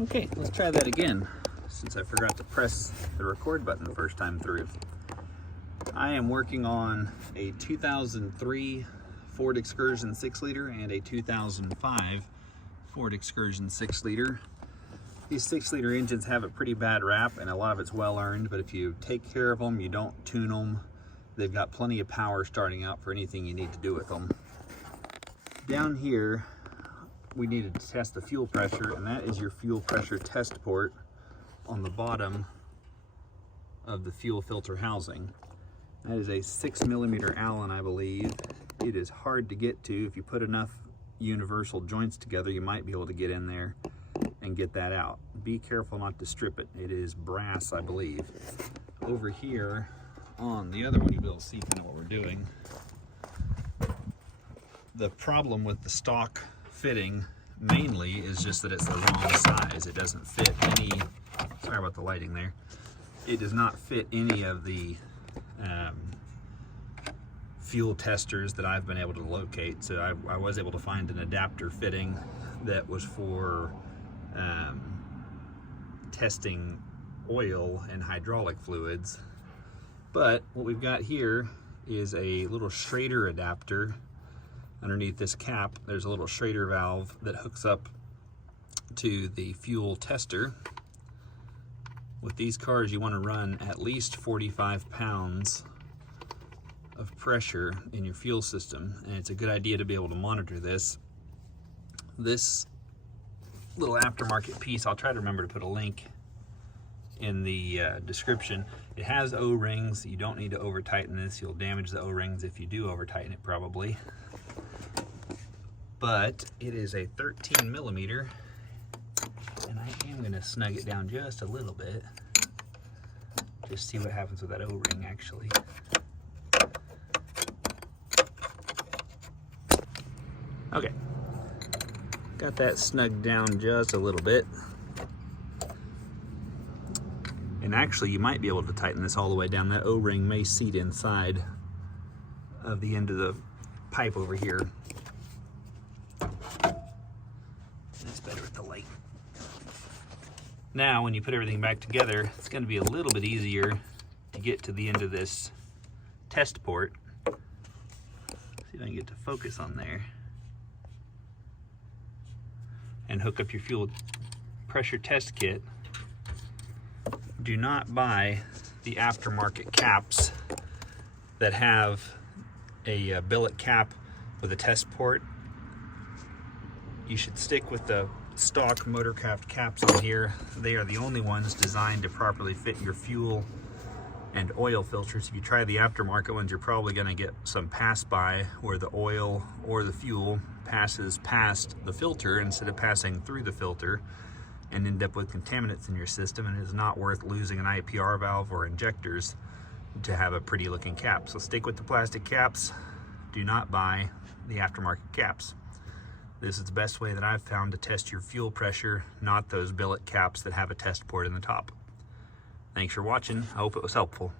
Okay, let's try that again, since I forgot to press the record button the first time through. I am working on a 2003 Ford Excursion 6-liter and a 2005 Ford Excursion 6-liter. These 6-liter engines have a pretty bad rap, and a lot of it's well earned, but if you take care of them, you don't tune them, they've got plenty of power starting out for anything you need to do with them. Down here, we needed to test the fuel pressure, and that is your fuel pressure test port on the bottom of the fuel filter housing. That is a 6mm Allen, I believe. It is hard to get to. If you put enough universal joints together, you might be able to get in there and get that out. Be careful not to strip it. It is brass, I believe. Over here on the other one, you'll be able to see kind of what we're doing. The problem with the stock fitting mainly is just that it's the wrong size. It doesn't fit any, sorry about the lighting there, it does not fit any of the fuel testers that I've been able to locate. So I was able to find an adapter fitting that was for testing oil and hydraulic fluids. But what we've got here is a little Schrader adapter. Underneath this cap, there's a little Schrader valve that hooks up to the fuel tester. With these cars, you want to run at least 45 pounds of pressure in your fuel system, and it's a good idea to be able to monitor this. This little aftermarket piece, I'll try to remember to put a link in the description. It has O-rings. You don't need to over tighten this. You'll damage the O-rings if you do over tighten it, probably. But it is a 13mm, and I am going to snug it down just a little bit. Just see what happens with that O-ring actually. Okay, got that snugged down just a little bit. And actually you might be able to tighten this all the way down. That O-ring may seat inside of the end of the pipe over here. That's better with the light. Now when you put everything back together, it's going to be a little bit easier to get to the end of this test port. See if I can get to focus on there. And hook up your fuel pressure test kit. Do not buy the aftermarket caps that have a billet cap with a test port. You should stick with the stock Motorcraft caps on here. They are the only ones designed to properly fit your fuel and oil filters. If you try the aftermarket ones, you're probably going to get some pass-by where the oil or the fuel passes past the filter instead of passing through the filter, and end up with contaminants in your system, and it is not worth losing an IPR valve or injectors to have a pretty looking cap. So stick with the plastic caps. Do not buy the aftermarket caps. This is the best way that I've found to test your fuel pressure, not those billet caps that have a test port in the top. Thanks for watching. I hope it was helpful.